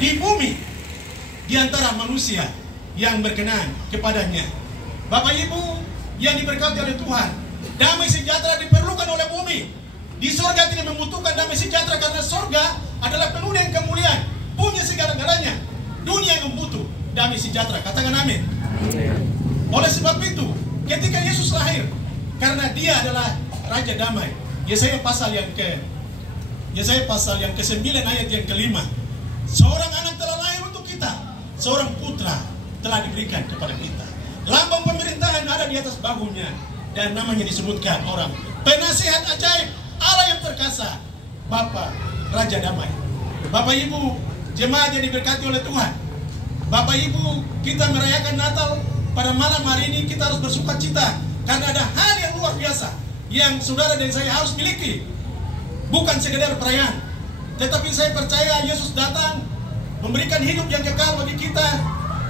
di bumi di antara manusia yang berkenan kepadanya. Bapak Ibu yang diberkati oleh Tuhan, damai sejahtera diperlukan oleh bumi. Di sorga tidak membutuhkan damai sejahtera karena sorga adalah penuh dengan kemuliaan, punya segala-galanya. Dunia yang membutuh damai sejahtera. Katakan amin. Oleh sebab itu, ketika Yesus lahir, karena dia adalah Raja Damai, Yesaya pasal yang ke-9 ayat yang ke-5, seorang anak telah lahir untuk kita, seorang putra telah diberikan kepada kita. Lambang pemerintahan ada di atas bahunya, dan namanya disebutkan orang Penasihat ajaib, Allah yang perkasa, Bapa, Raja Damai. Bapak Ibu jemaat yang diberkati oleh Tuhan, Bapak Ibu, kita merayakan Natal pada malam hari ini. Kita harus bersuka cita karena ada hal yang luar biasa yang saudara dan saya harus miliki. Bukan sekedar perayaan, tetapi saya percaya Yesus datang memberikan hidup yang kekal bagi kita.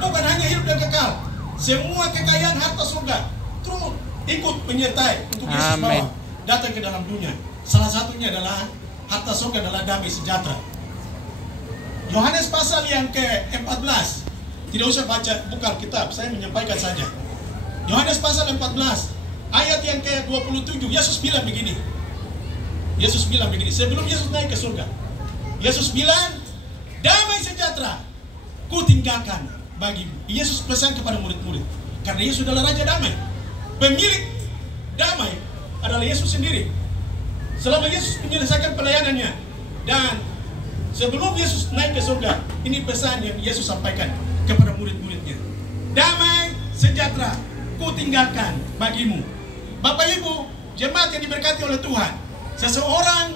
Bukan hanya hidup yang kekal, semua kekayaan harta surga terus ikut menyertai untuk Yesus bawa datang ke dalam dunia. Salah satunya adalah harta surga adalah damai sejahtera. Yohanes pasal yang ke-14, tidak usah baca buka kitab, saya menyampaikan saja. Yohanes pasal 14 ayat yang ke-27, Yesus bilang begini. Sebelum Yesus naik ke surga, Yesus bilang, damai sejahtera ku tinggalkan bagimu. Yesus pesan kepada murid-murid, karena Yesus adalah Raja Damai. Pemilik damai adalah Yesus sendiri. Selama Yesus menyelesaikan pelayanannya dan sebelum Yesus naik ke surga, ini pesan yang Yesus sampaikan kepada murid-muridnya. Damai sejahtera ku tinggalkan bagimu. Bapak Ibu jemaat yang diberkati oleh Tuhan, seseorang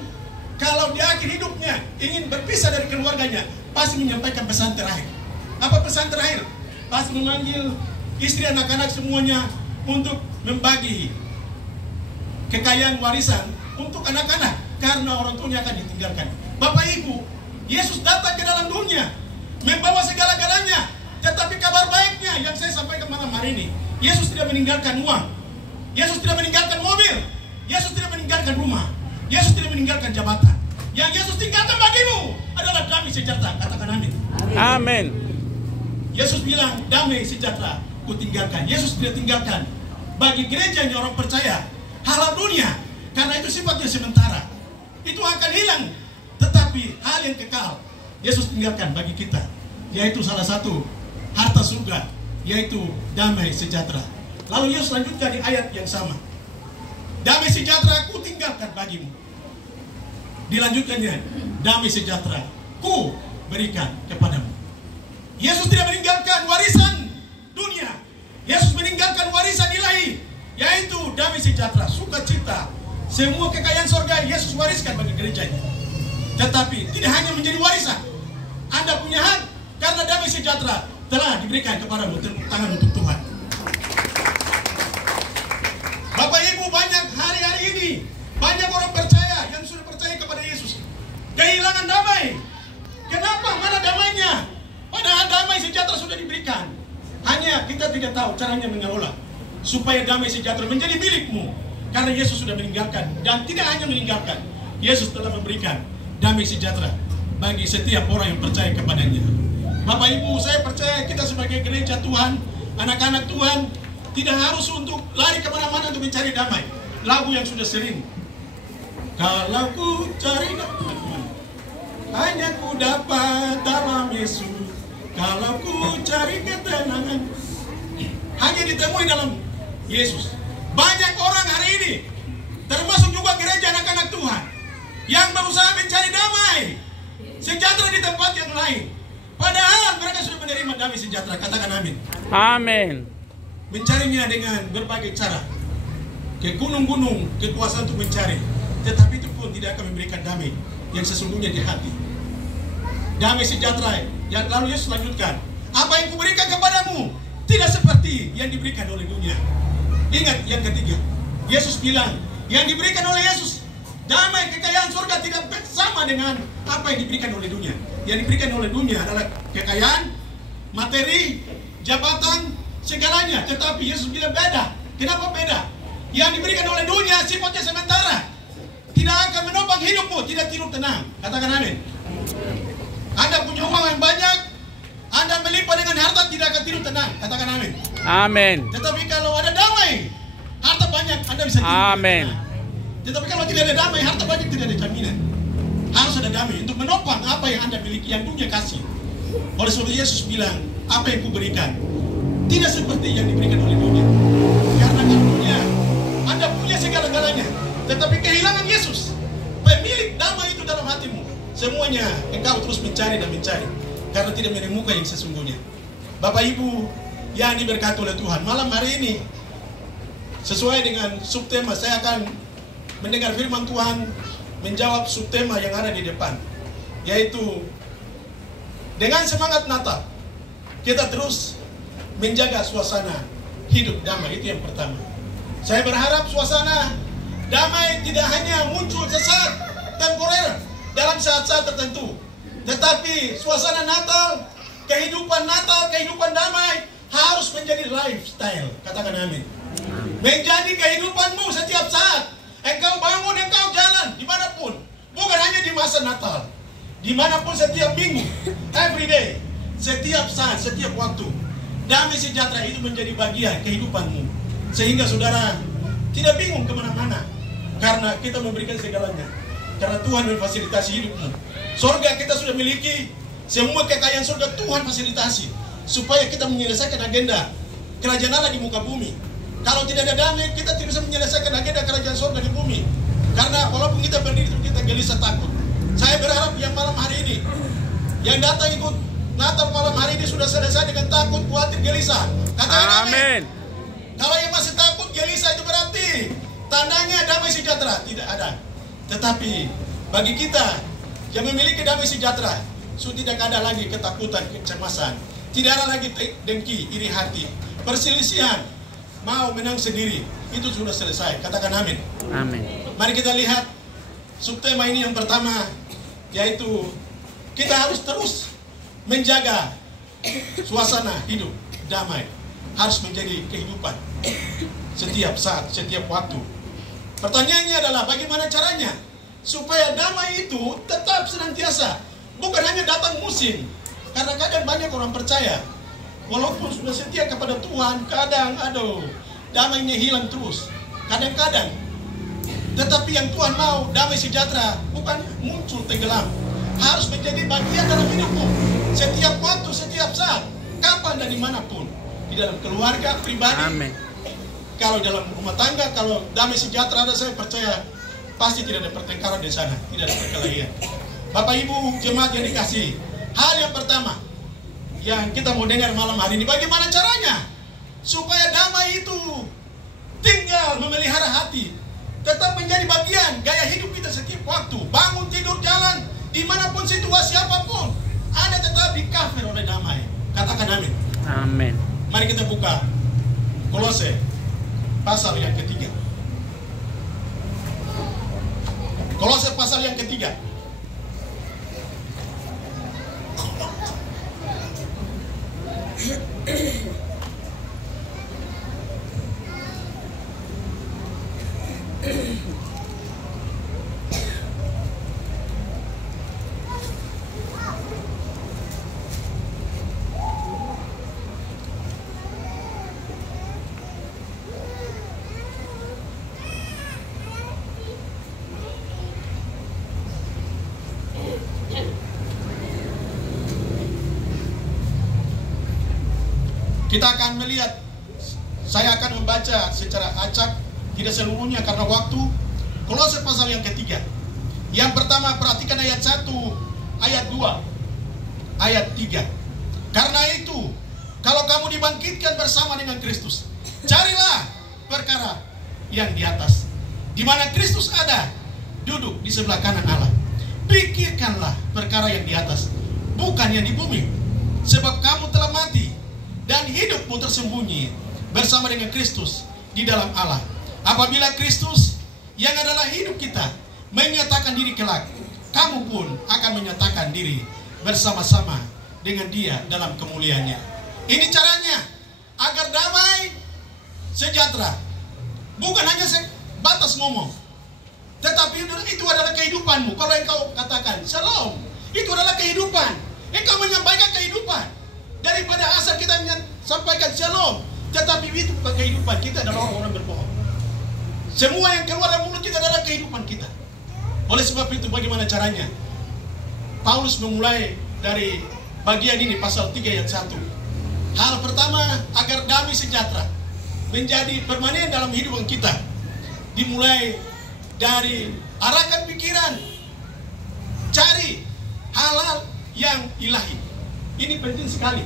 kalau di akhir hidupnya ingin berpisah dari keluarganya, pasti menyampaikan pesan terakhir. Apa pesan terakhir? Pasti memanggil istri, anak-anak semuanya untuk membagi kekayaan warisan untuk anak-anak, karena orang tuanya akan ditinggalkan. Bapak Ibu, Yesus datang ke dalam dunia membawa segala-galanya, tetapi kabar baiknya yang saya sampaikan malam hari ini, Yesus tidak meninggalkan uang, Yesus tidak meninggalkan mobil, Yesus tidak meninggalkan rumah, Yesus tidak meninggalkan jabatan. Yang Yesus tinggalkan bagimu adalah damai sejahtera. Katakan amin. Amin. Yesus bilang damai sejahtera ku tinggalkan. Yesus tidak tinggalkan bagi gerejanya orang percaya hal dunia, karena itu sifatnya sementara, itu akan hilang. Tetapi hal yang kekal Yesus tinggalkan bagi kita, yaitu salah satu harta surga, yaitu damai sejahtera. Lalu Yesus lanjutkan di ayat yang sama, damai sejahtera ku tinggalkan bagimu. Dilanjutkannya, damai sejahtera ku berikan kepadamu. Yesus tidak meninggalkan warisan dunia, Yesus meninggalkan warisan ilahi, yaitu damai sejahtera, sukacita. Semua kekayaan surga Yesus wariskan bagi gerejanya. Tetapi tidak hanya menjadi warisan, Anda punya hak karena damai sejahtera telah diberikan kepadamu. Tepuk tangan untuk Tuhan. Bapak Ibu, banyak hari-hari ini banyak orang percaya yang sudah percaya kepada Yesus kehilangan damai. Kenapa? Mana damainya? Padahal damai sejahtera sudah diberikan. Hanya kita tidak tahu caranya mengelola supaya damai sejahtera menjadi milikmu, karena Yesus sudah meninggalkan. Dan tidak hanya meninggalkan, Yesus telah memberikan damai sejahtera bagi setiap orang yang percaya kepadanya. Bapak Ibu, saya percaya kita sebagai gereja Tuhan, anak-anak Tuhan, tidak harus untuk lari kemana-mana untuk mencari damai. Lagu yang sudah sering, kalau ku cari damai hanya ku dapat dalam Yesus, kalau ku cari ketenangan hanya ditemui dalam Yesus. Banyak orang hari ini, termasuk juga gereja anak-anak Tuhan, yang berusaha mencari damai sejahtera di tempat yang lain, padahal mereka sudah menerima damai sejahtera. Katakan amin. Amin. Mencarinya dengan berbagai cara, ke gunung-gunung, kekuasaan untuk mencari, tetapi itu pun tidak akan memberikan damai yang sesungguhnya di hati. Damai sejahtera yang lalu Yesus lanjutkan, apa yang kuberikan kepadamu tidak seperti yang diberikan oleh dunia. Ingat yang ketiga, Yesus bilang yang diberikan oleh Yesus, damai kekayaan surga tidak sama dengan apa yang diberikan oleh dunia. Yang diberikan oleh dunia adalah kekayaan, materi, jabatan, segalanya. Tetapi Yesus bilang beda. Kenapa beda? Yang diberikan oleh dunia sifatnya sementara, tidak akan menopang hidupmu, tidak tidur tenang. Katakan amin. Anda punya uang yang banyak, Amin. Tetapi kalau ada damai, harta banyak Anda bisa tidur. Amin. Tetapi kalau tidak ada damai, harta banyak tidak ada jaminan. Harus ada damai untuk menopang apa yang Anda miliki, yang dunia kasih. Oleh sebab Yesus bilang, apa yang kuberikan tidak seperti yang diberikan oleh dunia. Karena dunia Anda punya segala-galanya, tetapi kehilangan Yesus, pemilik damai itu dalam hatimu, semuanya engkau terus mencari dan mencari, karena tidak menemukan yang sesungguhnya. Bapak Ibu yang diberkati oleh Tuhan, malam hari ini sesuai dengan subtema, saya akan mendengar firman Tuhan menjawab subtema yang ada di depan, yaitu dengan semangat Natal kita terus menjaga suasana hidup damai. Itu yang pertama. Saya berharap suasana damai tidak hanya muncul sesaat temporer dalam saat-saat tertentu, tetapi suasana Natal, kehidupan damai harus menjadi lifestyle. Katakan amin. Menjadi kehidupanmu setiap saat. Engkau bangun, engkau jalan dimanapun, bukan hanya di masa Natal, dimanapun, setiap minggu, every day, setiap saat, setiap waktu, damai sejahtera itu menjadi bagian kehidupanmu, sehingga saudara tidak bingung kemana-mana, karena kita memberikan segalanya, karena Tuhan memfasilitasi hidupmu. Surga kita sudah miliki, semua kekayaan surga Tuhan fasilitasi, supaya kita menyelesaikan agenda kerajaan Allah di muka bumi. Kalau tidak ada damai, kita tidak bisa menyelesaikan agenda kerajaan surga di bumi. Karena walaupun kita berdiri, kita gelisah takut. Saya berharap yang malam hari ini, yang datang ikut Natal malam hari ini sudah selesai dengan takut, khawatir, gelisah. Katakan amin. Kalau yang masih takut, gelisah, itu berarti tandanya damai sejahtera tidak ada. Tetapi bagi kita yang memiliki damai sejahtera, sudah tidak ada lagi ketakutan, kecemasan, tidak ada lagi dengki, iri hati, perselisihan, mau menang sendiri. Itu sudah selesai. Katakan amin. Amin. Mari kita lihat subtema ini yang pertama, yaitu kita harus terus menjaga suasana hidup damai, harus menjadi kehidupan setiap saat, setiap waktu. Pertanyaannya adalah bagaimana caranya supaya damai itu tetap senantiasa, bukan hanya datang musim. Karena kadang banyak orang percaya walaupun sudah setia kepada Tuhan, kadang damainya hilang terus. Kadang-kadang. Tetapi yang Tuhan mau, damai sejahtera, bukan muncul tenggelam, harus menjadi bagian dalam hidupmu, setiap waktu, setiap saat, kapan dan dimanapun. Di dalam keluarga, pribadi. Amin. Kalau dalam rumah tangga, kalau damai sejahtera ada, saya percaya pasti tidak ada pertengkaran di sana, tidak ada perkelahian. Bapak Ibu jemaat yang dikasihi, hal yang pertama yang kita mau dengar malam hari ini, bagaimana caranya supaya damai itu tinggal memelihara hati, tetap menjadi bagian gaya hidup kita setiap waktu, bangun, tidur, jalan, dimanapun situasi apapun, Anda tetap di-cover oleh damai. Katakan amin. Amin. Mari kita buka Kolose pasal yang ketiga. Kolose pasal yang ketiga. Kita akan melihat, saya akan membaca secara acak, tidak seluruhnya karena waktu. Kolose pasal yang ketiga. Yang pertama, perhatikan ayat 1, ayat 2, ayat 3. Karena itu, kalau kamu dibangkitkan bersama dengan Kristus, carilah perkara yang di atas, di mana Kristus ada, duduk di sebelah kanan Allah. Pikirkanlah perkara yang di atas, bukan yang di bumi. Sebab kamu telah mati, dan hidupmu tersembunyi bersama dengan Kristus di dalam Allah. Apabila Kristus yang adalah hidup kita menyatakan diri kelak, kamu pun akan menyatakan diri bersama-sama dengan Dia dalam kemuliaannya. Ini caranya agar damai sejahtera, bukan hanya batas ngomong, tetapi itu adalah kehidupanmu. Kalau engkau katakan shalom, itu adalah kehidupan. Engkau menyampaikan kehidupan. Daripada asal kita sampaikan shalom, Tetapi itu bukan kehidupan kita, adalah orang-orang berbohong. Semua yang keluar dari mulut kita adalah kehidupan kita. Oleh sebab itu bagaimana caranya? Paulus memulai dari bagian ini, pasal 3 ayat 1. Hal pertama, agar damai sejahtera menjadi permanen dalam hidup kita. Dimulai dari arahkan pikiran, cari hal-hal yang ilahi. Ini penting sekali.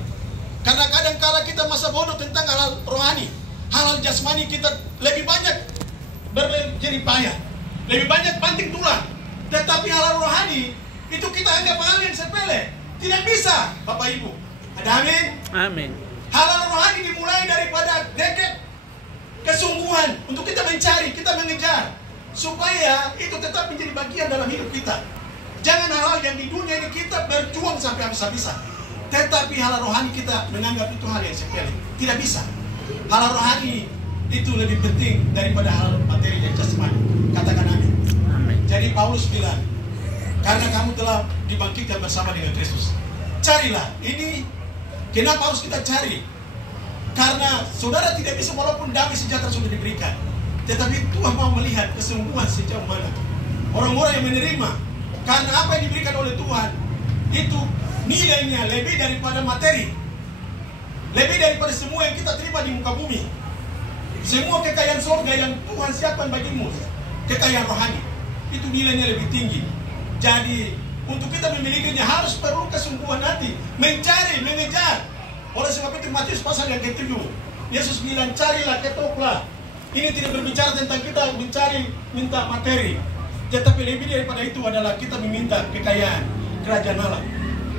Karena kadang-kala kita masa bodoh tentang hal-hal rohani. Hal-hal jasmani kita lebih banyak berjerih payah, lebih banyak banting tulang. Tetapi hal-hal rohani itu kita anggap hal yang sepele. Tidak bisa, Bapak Ibu. Ada amin? Amin. Hal-hal rohani dimulai daripada dekat kesungguhan untuk kita mencari, kita mengejar, supaya itu tetap menjadi bagian dalam hidup kita. Jangan hal-hal yang di dunia ini kita berjuang sampai habis-habisan, tetapi hal rohani kita menganggap itu hal yang sepele. Tidak bisa. Hal rohani itu lebih penting daripada hal materi dan jasmani. Katakan amin. Amin. Jadi Paulus bilang, karena kamu telah dibangkitkan bersama dengan Kristus, carilah. Ini kenapa harus kita cari? Karena saudara tidak bisa, walaupun damai sejahtera sudah diberikan, tetapi Tuhan mau melihat kesungguhan sejauh mana orang-orang yang menerima. Karena apa yang diberikan oleh Tuhan itu nilainya lebih daripada materi, lebih daripada semua yang kita terima di muka bumi. Semua kekayaan surga yang Tuhan siapkan bagimu, kekayaan rohani, itu nilainya lebih tinggi. Jadi untuk kita memilikinya harus perlu kesungguhan hati, mencari, mengejar. Oleh sebab itu Matius pasal yang ke-7, Yesus bilang, carilah, ketoklah. Ini tidak berbicara tentang kita mencari, minta materi, tetapi lebih daripada itu adalah kita meminta kekayaan kerajaan Allah,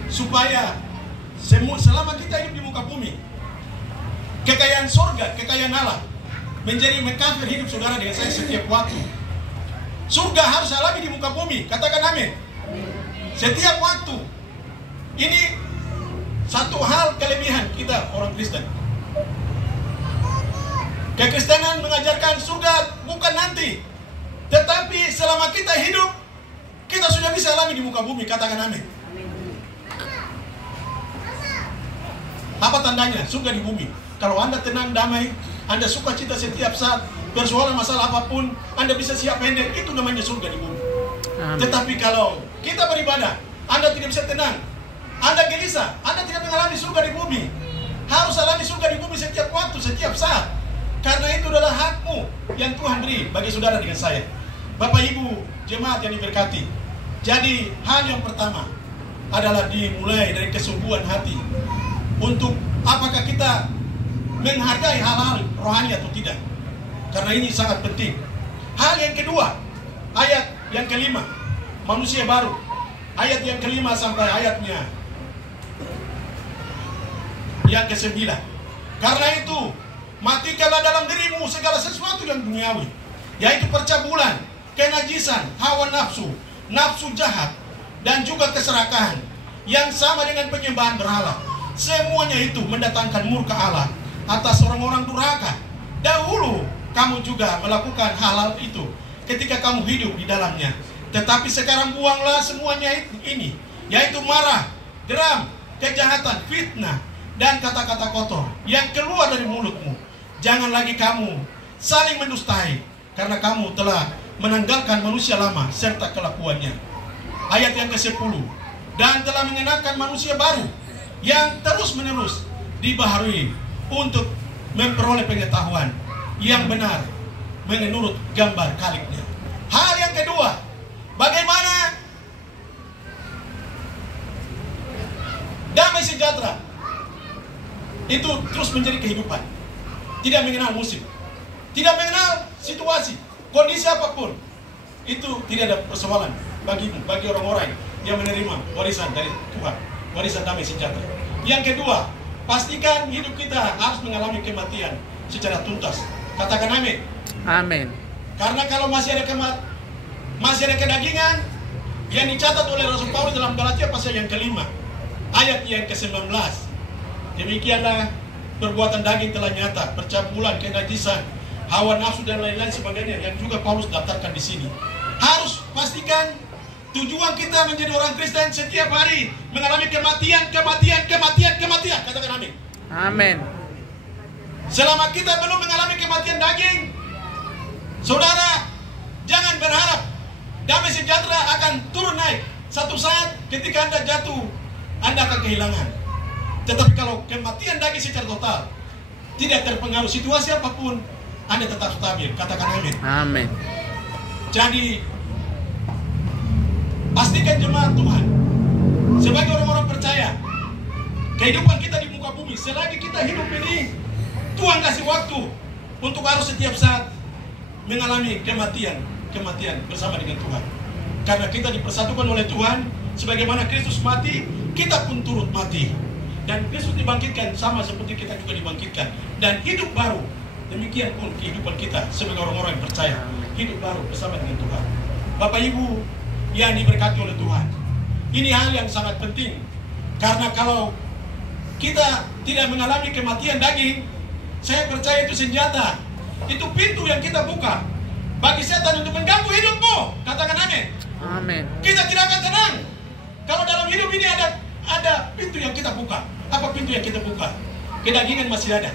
supaya selama kita hidup di muka bumi, kekayaan surga, kekayaan Allah menjadi mengcover hidup saudara dengan saya setiap waktu. Surga harus alami di muka bumi. Katakan amin. Setiap waktu. Ini satu hal kelebihan kita orang Kristen. Kekristenan mengajarkan surga bukan nanti, tetapi selama kita hidup, kita sudah bisa alami di muka bumi. Katakan amin. Apa tandanya surga di bumi? Kalau Anda tenang, damai, Anda suka cita setiap saat, persoalan masalah apapun, Anda bisa siap handle, itu namanya surga di bumi. Amin. Tetapi kalau kita beribadah, Anda tidak bisa tenang, Anda gelisah, Anda tidak mengalami surga di bumi. Harus alami surga di bumi setiap waktu, setiap saat. Karena itu adalah hakmu yang Tuhan beri bagi saudara dengan saya. Bapak Ibu jemaat yang diberkati. Jadi hal yang pertama adalah dimulai dari kesungguhan hati. Untuk apakah kita menghargai hal-hal rohani atau tidak. Karena ini sangat penting. Hal yang kedua, ayat yang kelima, manusia baru. Ayat yang kelima sampai ayatnya yang ke-9. Karena itu, matikanlah dalam dirimu segala sesuatu yang duniawi, yaitu percabulan, kenajisan, hawa nafsu, nafsu jahat, dan juga keserakahan, yang sama dengan penyembahan berhala. Semuanya itu mendatangkan murka Allah atas orang-orang durhaka. Dahulu kamu juga melakukan hal-hal itu ketika kamu hidup di dalamnya. Tetapi sekarang buanglah semuanya ini, yaitu marah, geram, kejahatan, fitnah, dan kata-kata kotor yang keluar dari mulutmu. Jangan lagi kamu saling mendustai, karena kamu telah menanggalkan manusia lama serta kelakuannya. Ayat yang ke-10, dan telah mengenakan manusia baru yang terus-menerus dibaharui untuk memperoleh pengetahuan yang benar menurut gambar kaliknya. Hal yang kedua, bagaimana damai sejahtera itu terus menjadi kehidupan. Tidak mengenal musim, tidak mengenal situasi, kondisi apapun. Itu tidak ada persoalan bagimu, bagi orang-orang yang menerima warisan dari Tuhan, warisan damai sejahtera. Yang kedua, pastikan hidup kita harus mengalami kematian secara tuntas. Katakan amin. Amin. Karena kalau masih ada kedagingan yang dicatat oleh Rasul Paulus dalam Galatia pasal yang kelima, ayat yang ke-19. Demikianlah perbuatan daging telah nyata, percabulan, kenajisan, hawa nafsu dan lain-lain sebagainya, yang juga Paulus daftarkan di sini. Harus pastikan tujuan kita menjadi orang Kristen setiap hari mengalami kematian. Katakan amin. Amin. Selama kita belum mengalami kematian daging, saudara, jangan berharap damai sejahtera akan turun naik. Satu saat ketika Anda jatuh, Anda akan kehilangan. Tetapi kalau kematian daging secara total, tidak terpengaruh situasi apapun, Anda tetap stabil. Katakan amin. Amin. Jadi, pastikan jemaat Tuhan, sebagai orang-orang percaya, kehidupan kita di muka bumi, selagi kita hidup ini, Tuhan kasih waktu untuk harus setiap saat mengalami kematian bersama dengan Tuhan. Karena kita dipersatukan oleh Tuhan, sebagaimana Kristus mati, kita pun turut mati. Dan Kristus dibangkitkan sama seperti kita juga dibangkitkan. Dan hidup baru, demikian pun kehidupan kita sebagai orang-orang yang percaya, hidup baru bersama dengan Tuhan. Bapak Ibu yang diberkati oleh Tuhan, ini hal yang sangat penting. Karena kalau kita tidak mengalami kematian daging, saya percaya itu senjata, itu pintu yang kita buka bagi setan untuk mengganggu hidupmu. Katakan amin. Amin. Kita tidak akan tenang kalau dalam hidup ini ada pintu yang kita buka. Apa pintu yang kita buka? Kedagingan masih ada.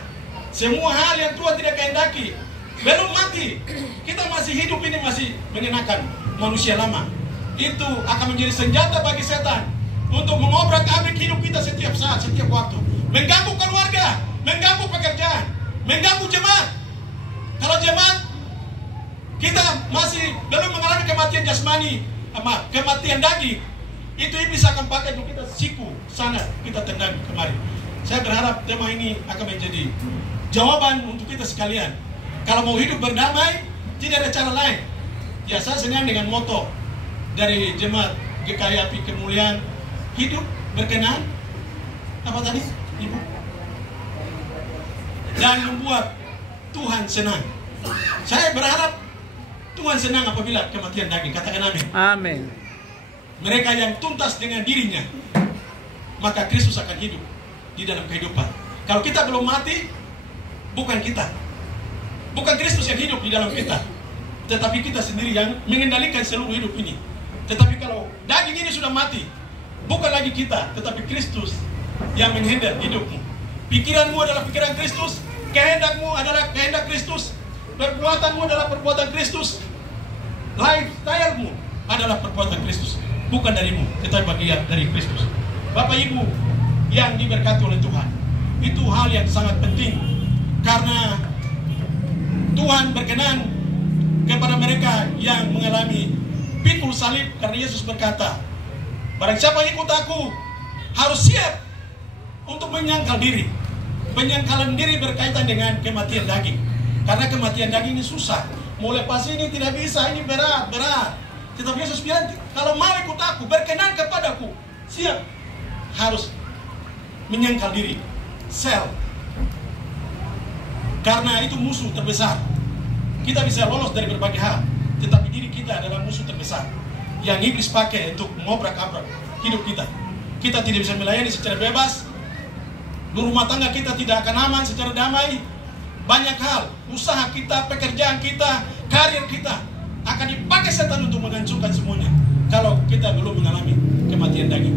Semua hal yang Tuhan tidak kehendaki, belum mati, kita masih hidup ini masih mengenakan manusia lama. Itu akan menjadi senjata bagi setan untuk mengobrak-abrik hidup kita setiap saat, setiap waktu. Mengganggu keluarga, mengganggu pekerjaan, mengganggu jemaat. Kalau jemaat kita masih belum mengalami kematian jasmani, kematian daging, itu iblis akan pakai untuk kita siku sana, kita tendang kemari. Saya berharap tema ini akan menjadi jawaban untuk kita sekalian. Kalau mau hidup berdamai, tidak ada cara lain. Ya, saya senang dengan moto dari jemaat GKI Api Kemuliaan, hidup berkenan, apa tadi, Ibu? Dan membuat Tuhan senang. Saya berharap Tuhan senang apabila kematian daging. Katakan amin. Amin. Mereka yang tuntas dengan dirinya, maka Kristus akan hidup di dalam kehidupan. Kalau kita belum mati, bukan kita, bukan Kristus yang hidup di dalam kita, tetapi kita sendiri yang mengendalikan seluruh hidup ini. Tetapi kalau daging ini sudah mati, bukan lagi kita, tetapi Kristus yang menghendal hidupmu. Pikiranmu adalah pikiran Kristus, kehendakmu adalah kehendak Kristus, perbuatanmu adalah perbuatan Kristus, lifestyle-mu adalah perbuatan Kristus. Bukan darimu, tetapi bagian dari Kristus. Bapak Ibu yang diberkati oleh Tuhan, itu hal yang sangat penting. Karena Tuhan berkenan kepada mereka yang mengalami pikul salib. Karena Yesus berkata, barang siapa yang ikut aku harus siap untuk menyangkal diri. Penyangkalan diri berkaitan dengan kematian daging. Karena kematian daging ini susah. Mau lepas ini tidak bisa, ini berat. Tetapi Yesus bilang, kalau mau ikut aku, berkenan kepadaku, siap, harus menyangkal diri, sel. Karena itu musuh terbesar. Kita bisa lolos dari berbagai hal, tetapi diri kita adalah musuh terbesar yang iblis pakai untuk mengobrak-abrak hidup kita. Kita tidak bisa melayani secara bebas. Rumah tangga kita tidak akan aman secara damai. Banyak hal, usaha kita, pekerjaan kita, karir kita akan dipakai setan untuk menghancurkan semuanya kalau kita belum mengalami kematian daging.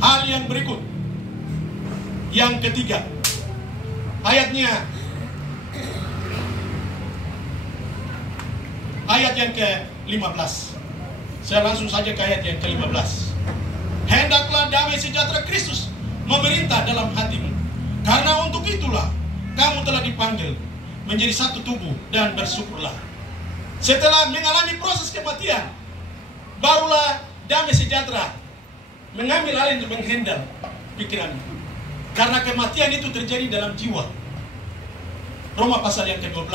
Hal yang berikut, yang ketiga, ayat yang ke-15. Saya langsung saja ke ayat yang ke-15. Hendaklah damai sejahtera Kristus memerintah dalam hatimu, karena untuk itulah kamu telah dipanggil menjadi satu tubuh, dan bersyukurlah. Setelah mengalami proses kematian, barulah damai sejahtera mengambil alih untuk menghandle pikiranmu. Karena kematian itu terjadi dalam jiwa. Roma pasal yang ke-12.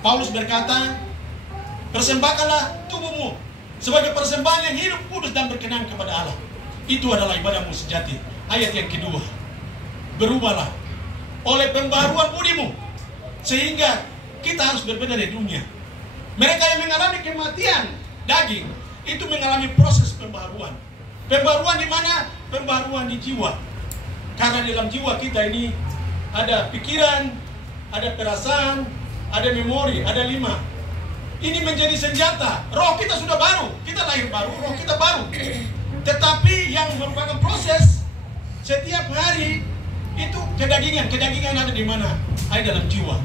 Paulus berkata, persembahkanlah tubuhmu sebagai persembahan yang hidup, kudus, dan berkenan kepada Allah. Itu adalah ibadahmu sejati. Ayat yang kedua, berubahlah oleh pembaharuan budimu, sehingga kita harus berbeda dari dunia. Mereka yang mengalami kematian daging itu mengalami proses pembaharuan. Pembaharuan di mana? Pembaharuan di jiwa. Karena dalam jiwa kita ini ada pikiran, ada perasaan, ada memori, ada 5. Ini menjadi senjata. Roh kita sudah baru, kita lahir baru, roh kita baru. Tetapi yang merupakan proses setiap hari itu kedagingan. Kedagingan ada di mana? Ada dalam jiwa.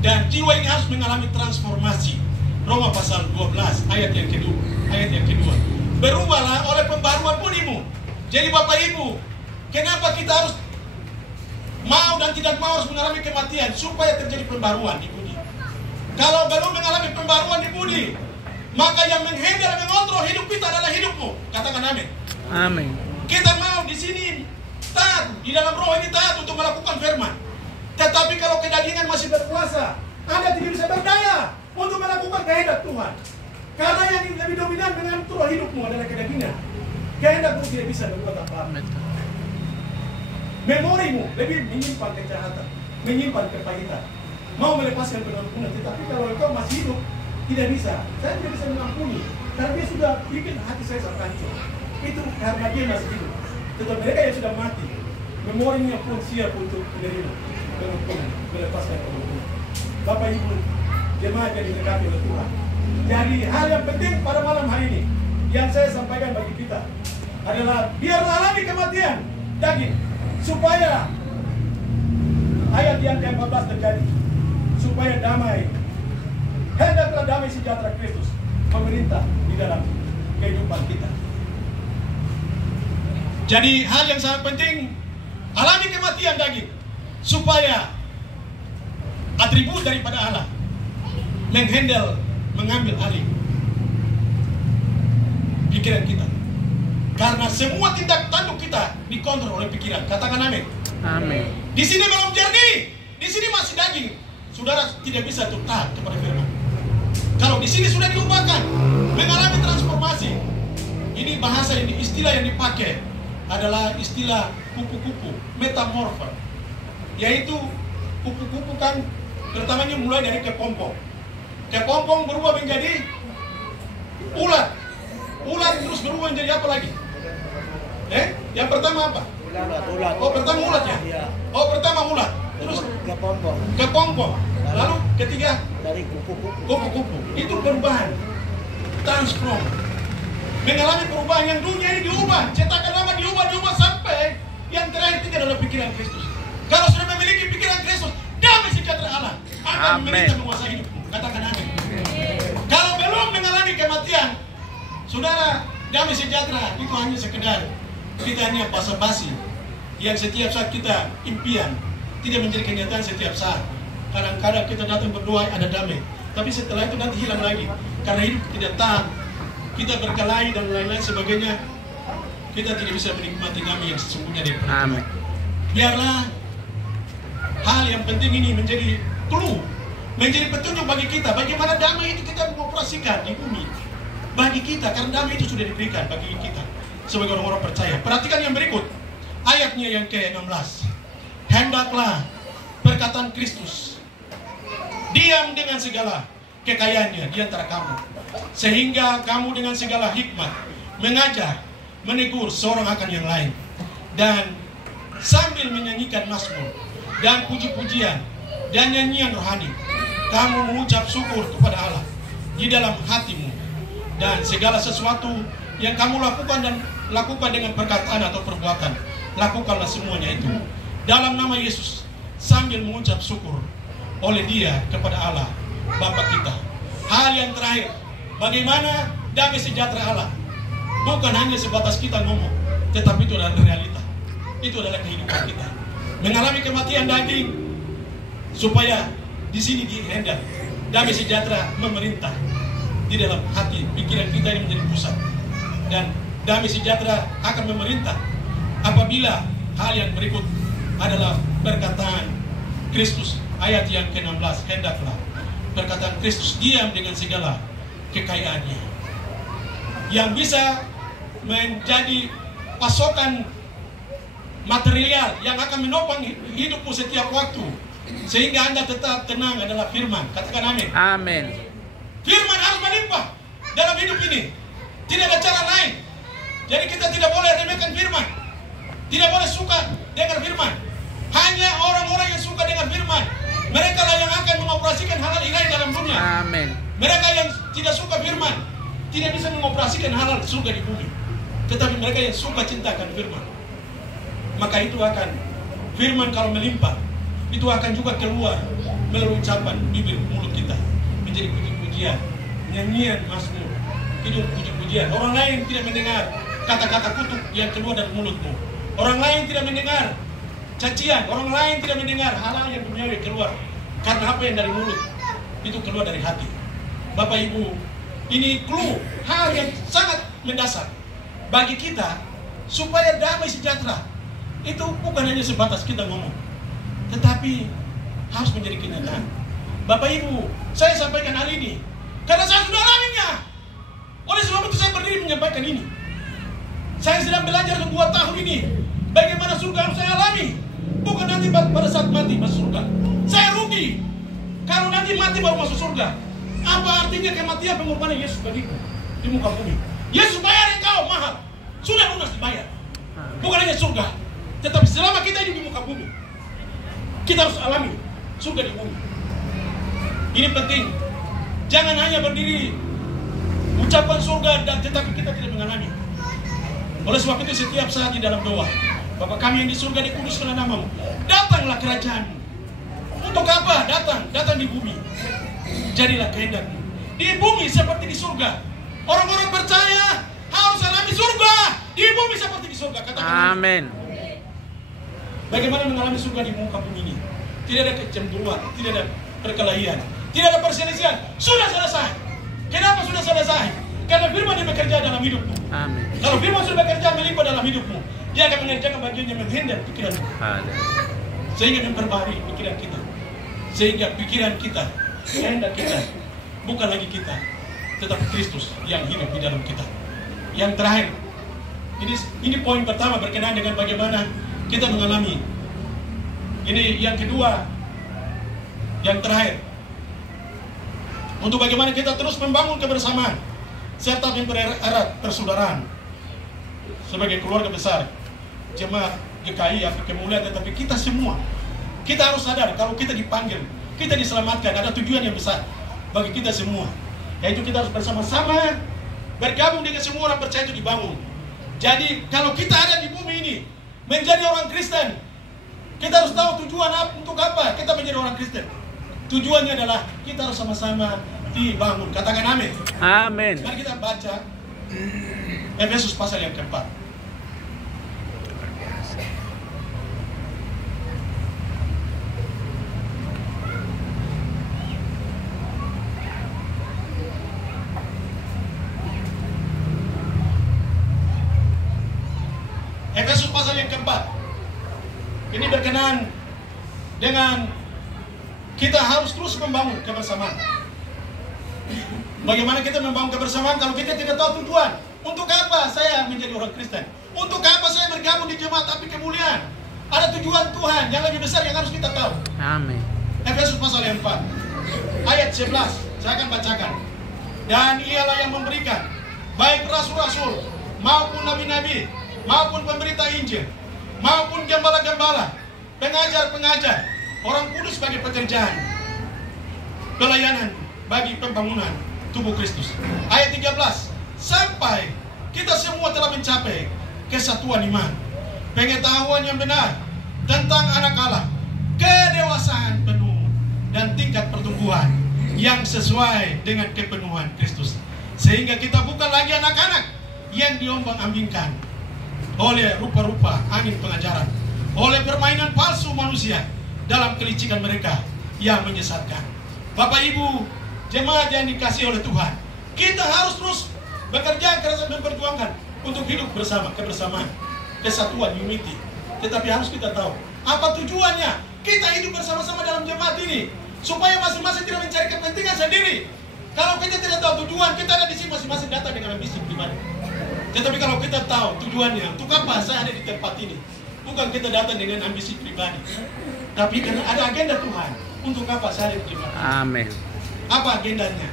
Dan jiwa ini harus mengalami transformasi. Roma pasal 12 ayat yang kedua. Berubahlah oleh pembaruan budimu. Jadi Bapak Ibu, kenapa kita harus mau dan tidak mau harus mengalami kematian? Supaya terjadi pembaruan di budi. Kalau belum mengalami pembaruan di budi, maka yang menghandle dan mengontrol hidup kita adalah hidupmu. Katakan amin. Amin. Kita mau di sini taat, di dalam roh ini taat untuk melakukan firman. Tetapi kalau kedagingan masih berkuasa, Anda tidak bisa berdaya untuk melakukan kehendak Tuhan. Karena yang lebih dominan mengatur hidupmu adalah kedagingan. Kehendakmu tidak bisa berbuat apa-apa. Memorimu lebih menyimpan kejahatan, menyimpan kepahitan, mau melepaskan pengampunan. Tetapi kalau engkau masih hidup, tidak bisa. Saya tidak bisa mengampuni karena dia sudah bikin hati saya sangat hancur. Itu karena dia masih hidup. Tetapi mereka yang sudah mati, memorinya pun siap untuk menerima pengampunan, melepaskan pengampunan. Bapak Ibu, jemaat yang diberkati oleh Tuhan. Jadi hal yang penting pada malam hari ini yang saya sampaikan bagi kita adalah biarlah alami kematian daging supaya ayat yang ke-14 terjadi, supaya damai, hendaklah damai sejahtera Kristus memerintah di dalam kehidupan kita. Jadi hal yang sangat penting, alami kematian daging supaya atribut daripada Allah mengambil alih pikiran kita. Karena semua tindak tanduk kita dikontrol oleh pikiran. Katakan amin. Amin. Di sini belum jernih, di sini masih daging. Saudara tidak bisa taat kepada firman. Kalau di sini sudah diubahkan, mengalami transformasi. Ini bahasa ini, istilah yang dipakai adalah istilah kupu-kupu, metamorfa. Yaitu kupu-kupu kan pertamanya mulai dari kepompong. Kepompong berubah menjadi ulat. Ulat terus berubah menjadi apa lagi? Yang pertama apa? Ulat. Oh, pertama ulat ya? Iya. Oh, pertama ulat. Terus kepompong. Lalu ketiga dari kupu-kupu. kupu-kupu. Itu perubahan. Transform. Mengalami perubahan yang dunia ini diubah. Cetakan lama diubah sampai yang terakhir itu adalah pikiran Kristus. Kalau sudah memiliki pikiran Kristus, damai sejahtera Allah akan memerintah menguasai hidupmu. Katakan amin. Kalau belum mengalami kematian, saudara, damai sejahtera itu hanya sekedar kita hanya basa-basi yang setiap saat kita impian, tidak menjadi kenyataan setiap saat. Kadang-kadang kita datang berdoa ada damai, tapi setelah itu nanti hilang lagi karena hidup tidak taat, kita berkelahi dan lain-lain sebagainya. Kita tidak bisa menikmati damai yang sesungguhnya dari Tuhan. Biarlah hal yang penting ini menjadi clue, menjadi petunjuk bagi kita bagaimana damai itu kita mengoperasikan di bumi bagi kita, karena damai itu sudah diberikan bagi kita sebagai orang-orang percaya. Perhatikan yang berikut, ayatnya yang ke-16. Hendaklah perkataan Kristus diam dengan segala kekayaannya di antara kamu, sehingga kamu dengan segala hikmat mengajar, menegur seorang akan yang lain, dan sambil menyanyikan mazmur dan puji-pujian dan nyanyian rohani, kamu mengucap syukur kepada Allah di dalam hatimu, dan segala sesuatu yang kamu lakukan dengan perkataan atau perbuatan, lakukanlah semuanya itu dalam nama Yesus sambil mengucap syukur oleh Dia kepada Allah Bapa kita. Hal yang terakhir, bagaimana damai sejahtera Allah bukan hanya sebatas kita ngomong, tetapi itu adalah realita. Itu adalah kehidupan kita. Mengalami kematian daging supaya di sini dihendak damai sejahtera memerintah di dalam hati, pikiran kita ini menjadi pusat, dan damai sejahtera akan memerintah apabila hal yang berikut adalah perkataan Kristus. Ayat yang ke-16, hendaklah perkataan Kristus diam dengan segala kekayaannya, yang bisa menjadi pasokan material yang akan menopang hidupmu setiap waktu, sehingga Anda tetap tenang adalah firman. Katakan amin. Amin. Firman harus melimpah dalam hidup ini. Tidak ada cara lain. Jadi kita tidak boleh remehkan firman. Tidak boleh suka dengar firman. Hanya orang-orang yang suka dengar firman, mereka lah yang akan mengoperasikan hal-hal ilahi dalam dunia. Amin. Mereka yang tidak suka firman tidak bisa mengoperasikan hal-hal surga di bumi. Tetapi mereka yang suka cintakan firman, maka itu akan Firman kalau melimpah, itu akan juga keluar melalui ucapan bibir mulut kita, menjadi puji-pujian, nyanyian, mazmur, hidup puji-pujian. Orang lain tidak mendengar kata-kata kutuk yang keluar dari mulutmu. Orang lain tidak mendengar cacian, orang lain tidak mendengar hal-hal yang duniawi keluar. Karena apa yang dari mulut itu keluar dari hati. Bapak Ibu, ini clue, hal yang sangat mendasar bagi kita supaya damai sejahtera itu bukan hanya sebatas kita ngomong, tetapi harus menjadi kenyataan. Bapak Ibu, saya sampaikan hal ini karena saya sudah alaminya. Oleh sebab itu saya berdiri menyampaikan ini. Saya sedang belajar 2 tahun ini bagaimana surga harus saya alami. Bukan nanti pada saat mati masuk surga. Saya rugi kalau nanti mati baru masuk surga. Apa artinya kematian pengorbanan Yesus bagiku di muka bumi? Yesus bayar engkau mahal, sudah lunas dibayar. Bukan hanya surga, tetapi selama kita hidup di muka bumi, kita harus alami surga di bumi. Ini penting. Jangan hanya berdiri ucapan surga dan tetapi kita tidak mengalami. Oleh sebab itu setiap saat di dalam doa, Bapa kami yang di surga, dikuduskanlah namamu. Datanglah kerajaanmu. Untuk apa? Datang di bumi. Jadilah kehendakmu di bumi seperti di surga. Orang-orang percaya harus alami surga di bumi seperti di surga. Katakan Amin. Bagaimana mengalami surga di muka bumi ini? Tidak ada kecemburuan, tidak ada perkelahian, tidak ada perselisihan. Sudah selesai. Kenapa sudah selesai? Karena firman dia bekerja dalam hidupmu. Amin. Kalau firman sudah bekerja melimpah dalam hidupmu, dia akan mengerjakan bagiannya menghendak pikiranmu. Sehingga memperbarui pikiran kita. Sehingga pikiran kita, kehendak kita, bukan lagi kita, tetapi Kristus yang hidup di dalam kita. Yang terakhir, ini poin pertama berkenaan dengan bagaimana kita mengalami. Ini yang kedua, yang terakhir, untuk bagaimana kita terus membangun kebersamaan serta mempererat persaudaraan sebagai keluarga besar jemaat GKI Api Kemuliaan. Tetapi kita semua, kita harus sadar kalau kita dipanggil, kita diselamatkan, ada tujuan yang besar bagi kita semua, yaitu kita harus bersama-sama bergabung dengan semua orang percaya itu dibangun. Jadi kalau kita ada di bumi ini menjadi orang Kristen, kita harus tahu tujuan untuk apa kita menjadi orang Kristen. Tujuannya adalah kita harus sama-sama dibangun. Katakan amin. Amin. Mari kita baca Efesus pasal yang keempat. Efesus pasal yang keempat. Ini berkenaan dengan kita harus terus membangun kebersamaan. Bagaimana kita membangun kebersamaan kalau kita tidak tahu tujuan? Untuk apa saya menjadi orang Kristen? Untuk apa saya bergabung di jemaat Api Kemuliaan? Ada tujuan Tuhan yang lebih besar yang harus kita tahu. Amin. Efesus pasal yang 4 ayat 11, saya akan bacakan. Dan ialah yang memberikan baik rasul-rasul maupun nabi-nabi maupun pemberita Injil maupun gembala-gembala, pengajar-pengajar, orang kudus bagi pekerjaan pelayanan bagi pembangunan tubuh Kristus. Ayat 13, sampai kita semua telah mencapai kesatuan iman, pengetahuan yang benar tentang anak Allah, kedewasaan penuh dan tingkat pertumbuhan yang sesuai dengan kepenuhan Kristus, sehingga kita bukan lagi anak-anak yang diombang-ambingkan oleh rupa-rupa angin pengajaran, oleh permainan palsu manusia dalam kelicikan mereka yang menyesatkan. Bapak Ibu, jemaat yang dikasihi oleh Tuhan, kita harus terus bekerja keras dan memperjuangkan untuk hidup bersama, kebersamaan, kesatuan, unity. Tetapi harus kita tahu apa tujuannya kita hidup bersama-sama dalam jemaat ini, supaya masing-masing tidak mencari kepentingan sendiri. Kalau kita tidak tahu tujuan, kita ada di sini masing-masing datang dengan ambisi pribadi. Tetapi kalau kita tahu tujuannya, untuk apa saya ada di tempat ini, bukan kita datang dengan ambisi pribadi, tapi karena ada agenda Tuhan. Untuk apa saya ada di jemaat? Amin. Apa agendanya?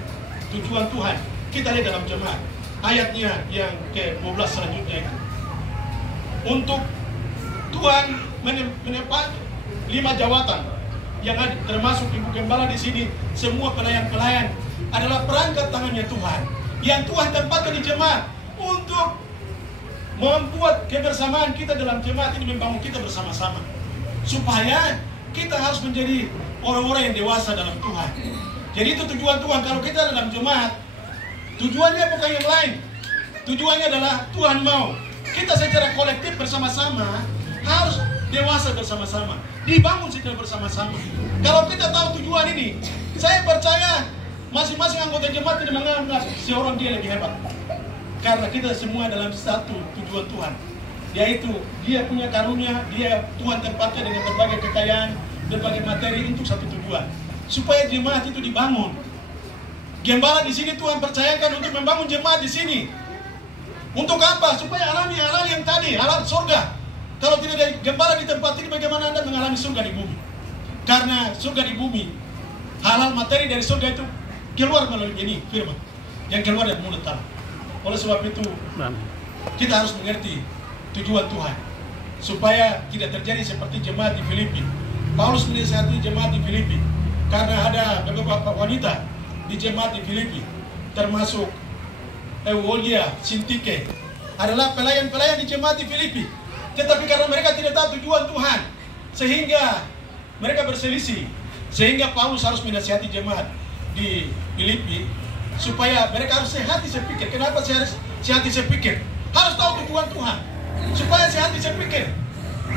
Tujuan Tuhan. Kita lihat dalam jemaat. Ayatnya yang ke-12 selanjutnya. Untuk Tuhan menempatkan 5 jawatan yang ada, termasuk ibu gembala di sini. Semua pelayan-pelayan adalah perangkat tangannya Tuhan, yang Tuhan tempatkan di jemaat untuk membuat kebersamaan kita dalam jemaat ini, membangun kita bersama-sama, supaya kita harus menjadi orang-orang yang dewasa dalam Tuhan. Jadi itu tujuan Tuhan. Kalau kita dalam jemaat, tujuannya bukan yang lain. Tujuannya adalah Tuhan mau kita secara kolektif bersama-sama harus dewasa bersama-sama, dibangun secara bersama-sama. Kalau kita tahu tujuan ini, saya percaya masing-masing anggota jemaat tidak menganggap seorang dia lebih hebat. Karena kita semua dalam satu tujuan Tuhan, yaitu dia punya karunia, dia Tuhan tempatnya dengan berbagai kekayaan, berbagai materi untuk satu tujuan, supaya jemaat itu dibangun. Gembala di sini Tuhan percayakan untuk membangun jemaat di sini. Untuk apa? Supaya alami halal yang tadi, halal surga. Kalau tidak ada gembala di tempat ini, bagaimana Anda mengalami surga di bumi? Karena surga di bumi, halal materi dari surga itu keluar melalui ini firman yang keluar dari mulut Allah. Oleh sebab itu, kita harus mengerti tujuan Tuhan supaya tidak terjadi seperti jemaat di Filipi. Paulus menasihati jemaat di Filipi karena ada beberapa wanita di jemaat di Filipi, termasuk Euodia, Sintike, adalah pelayan-pelayan di jemaat di Filipi. Tetapi karena mereka tidak tahu tujuan Tuhan, sehingga mereka berselisih. Sehingga Paulus harus menasihati jemaat di Filipi supaya mereka harus sehati sepikir. Kenapa sehati sepikir? Harus tahu tujuan Tuhan supaya sehati sepikir.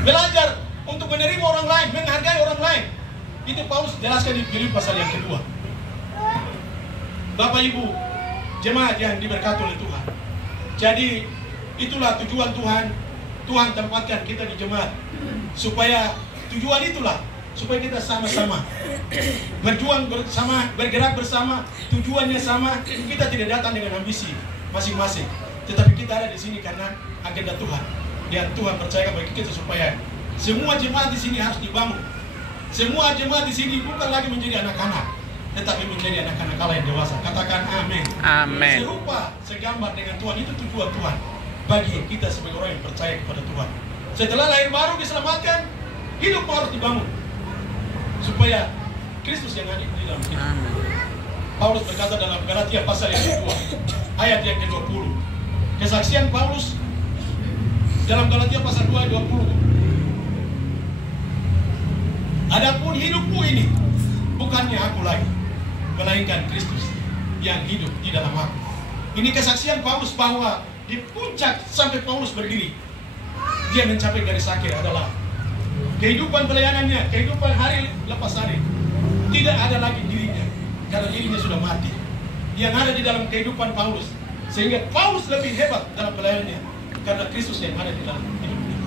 Belajar untuk menerima orang lain, menghargai orang lain. Itu Paulus jelaskan di Filipi pasal yang kedua. Bapak Ibu jemaat yang diberkati oleh Tuhan. Jadi itulah tujuan Tuhan. Tuhan tempatkan kita di jemaat supaya tujuan itulah supaya kita sama-sama berjuang bersama, bergerak bersama, tujuannya sama. Kita tidak datang dengan ambisi masing-masing, tetapi kita ada di sini karena agenda Tuhan. Dan Tuhan percayakan bagi kita supaya semua jemaat di sini harus dibangun. Semua jemaat di sini bukan lagi menjadi anak-anak, tetapi menjadi anak-anak Allah yang dewasa. Katakan amin. Amin. Serupa, segambar dengan Tuhan. Itu tujuan Tuhan bagi kita sebagai orang yang percaya kepada Tuhan. Setelah lahir baru diselamatkan, hidup harus dibangun supaya Kristus yang ada di dalam kita. Paulus berkata dalam Galatia pasal yang kedua, ayat yang ke-20. Kesaksian Paulus dalam Galatia pasal 2 ayat 20. Adapun hidupku ini bukannya aku lagi, melainkan Kristus yang hidup di dalam aku. Ini kesaksian Paulus bahwa di puncak sampai Paulus berdiri, dia mencapai garis akhir adalah kehidupan pelayanannya, kehidupan hari lepas hari. Tidak ada lagi dirinya, karena dirinya sudah mati. Yang ada di dalam kehidupan Paulus, sehingga Paulus lebih hebat dalam pelayanannya, karena Kristus yang ada di dalam hidupnya.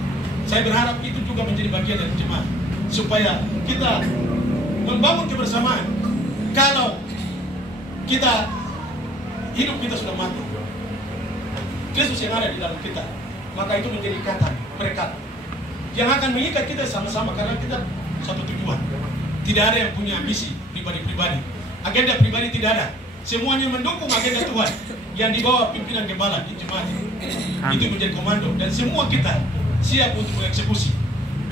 Saya berharap itu juga menjadi bagian dari jemaat, supaya kita membangun kebersamaan. Kalau kita hidup kita sudah mati, Kristus yang ada di dalam kita, maka itu menjadi ikatan, perekat yang akan mengikat kita sama-sama karena kita satu tujuan. Tidak ada yang punya ambisi pribadi-pribadi, agenda pribadi tidak ada. Semuanya mendukung agenda Tuhan yang dibawa pimpinan gembala di jemaat. Itu menjadi komando dan semua kita siap untuk mengeksekusi,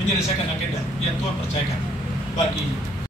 menyelesaikan agenda yang Tuhan percayakan bagi